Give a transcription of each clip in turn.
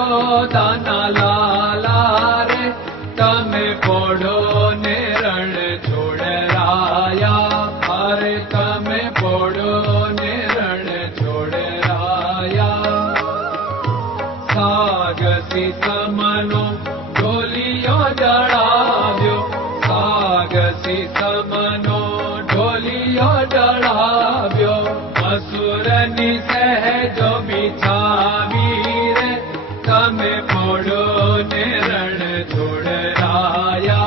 યશોદાના લાલા રે તમે પોડો ને રણ છોડરાયા, અરે તમે પોડો ને રણ છોડરાયા. સાગસી સમનો ઢોલિયો જડાવ્યો, સાગસી સમનો ઢોલિયો જડાવ્યો. અસુરની સહેજો બિછાવી રે તમે પોડો ને રણ છોડરાયા.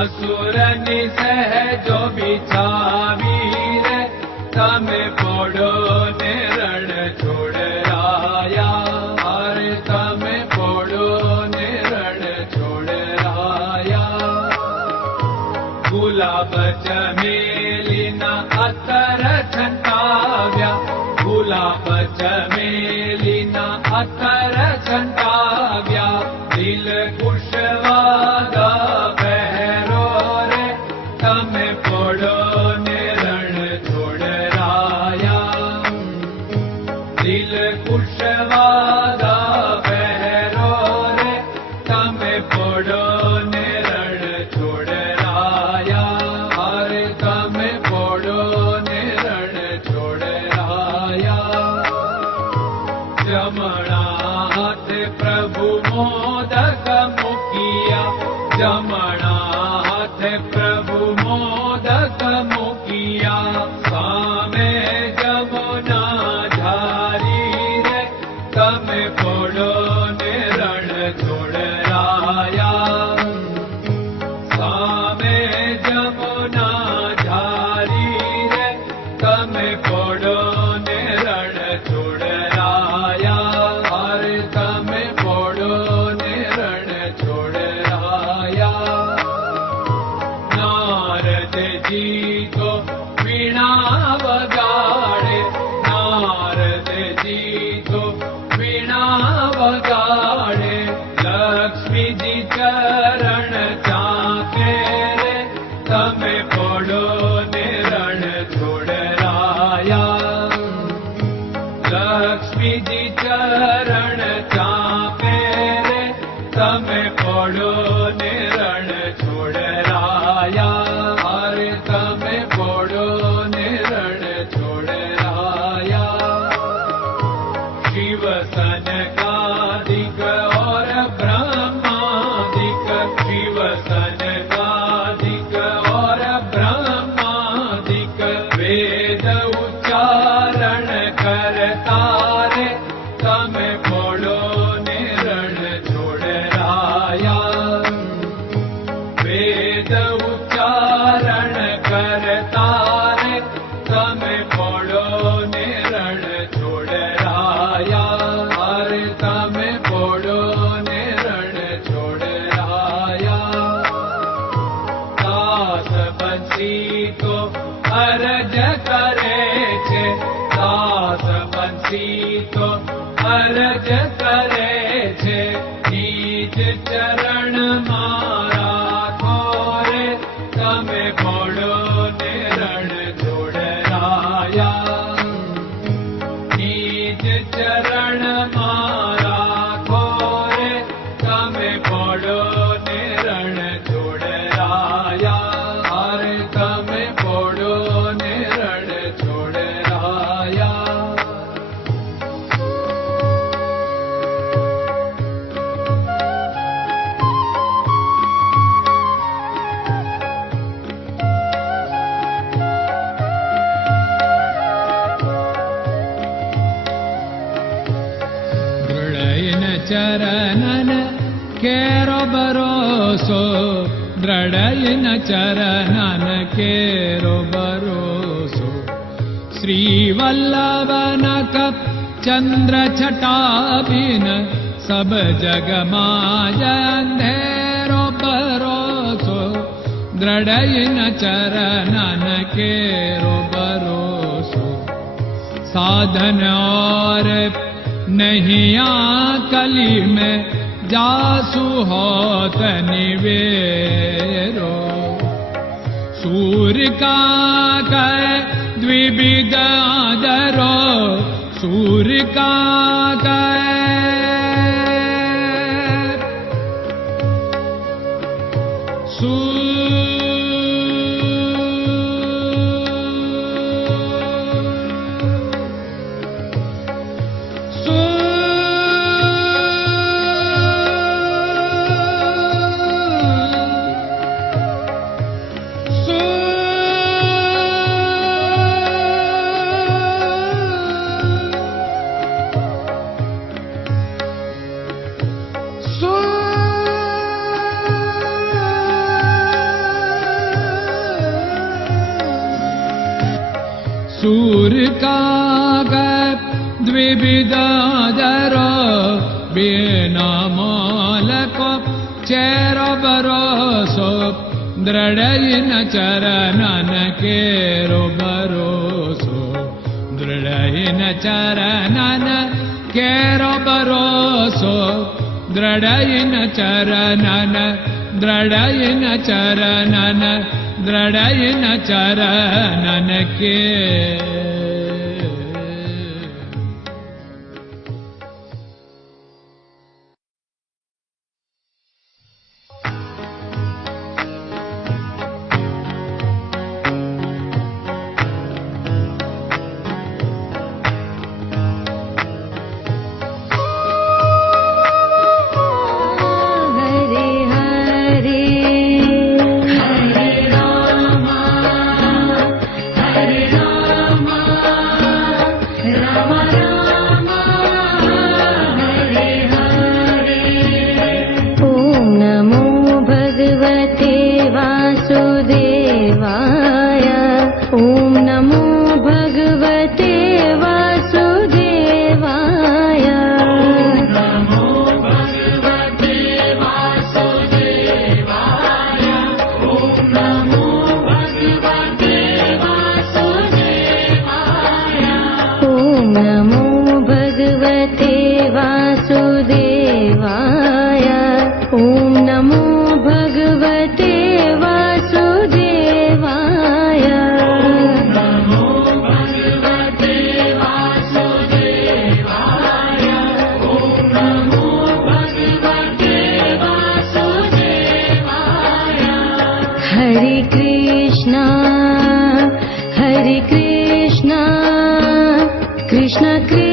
અસુરની સહેજો બિછાવી રે તમે પોડો ને રણ છોડરાયા, અરે તમે પોડો ને રણ છોડરાયા. ગુલાબ ચમેલીના અત્તર છંટાવ્યા, ગુલાબ ચમેલીના અત્તર છંટાવ્યા. દિલ કુશવાદા પહેરો રે તમે પોડો ને રણ છોડરાયા. દિલ કુશવાદા પહેરો રે તમે પોડો ને રણ છોડરાયા, અરે તમે પોડો ને રણ છોડરાયા. જમણા હાથે પ્રભુ મોદક મૂકિયા, જમણા હાથે પ્રભુ મોદક મૂકિયા. સામે જમુના ઝારી રે તમે પોડો ને રણ છોડરાયા. સામે જમુના ઝારી રે તમે પોડો ને રણ છોડરાયા, અરે તમે પોડો ને રણ છોડરાયા. નારદજી તો વીણા વગાડે, નારદજી તો વીણા વગાડે. લક્ષ્મીજી ચરણ ચાકે રે તમે પોડો ને રણ છોડરાયા. લક્ષ્મીજી ચરણ ચાપે રે તમે પોડો ને રણ છોડરાયા, અરે તમે પોડો ને રણ છોડરાયા. શિવ સનકાદિક और ब्रह्मादिक, शिव सनकादिक और ब्रह्मादिक. वेद उच्चारण करता रे તમે પોડો ને રણ છોડરાયા. વેદ ઉચ્ચારણ કરતા રે તમે પોડો ને રણ છોડરાયા, અરે તમે પોડો ને રણ છોડરાયા. દાસ બંસી તો અરજ કરે છે, દાસ બંસી તો અરજ કરે છે. નીચ ચરણ મારા ખોરે તમે પોડો ને રણ છોડરાયા. નીચ ચરણ મારા ખોરે તમે પોડો ને રણ છોડરાયા, અરે તમે પોડો ને રણ છોડરાયા. ચરણન કેરો ભરોસો, દ્રઢયન ચરણન કેરો ભરોસો. શ્રી વલ્લભન કપ ચંદ્ર છટાબિન સબ જગમાં અંધેરો ભરોસો. દ્રઢયન ચરણન કેરો ભરોસો. साधन और नहीं कली में जासु होत निवेरो। सूर्य का कह द्विविध आदरो, सूर्य का कह काग द्विविधर बिना मोलको चेरो भरोसो दृढ़ चरणन केरो भरोसो दृढ़ चरणन केरो भरोसो दृढ़ चरणन दृढ़ चरणन दृढ़ चरणन के Krishna Krishna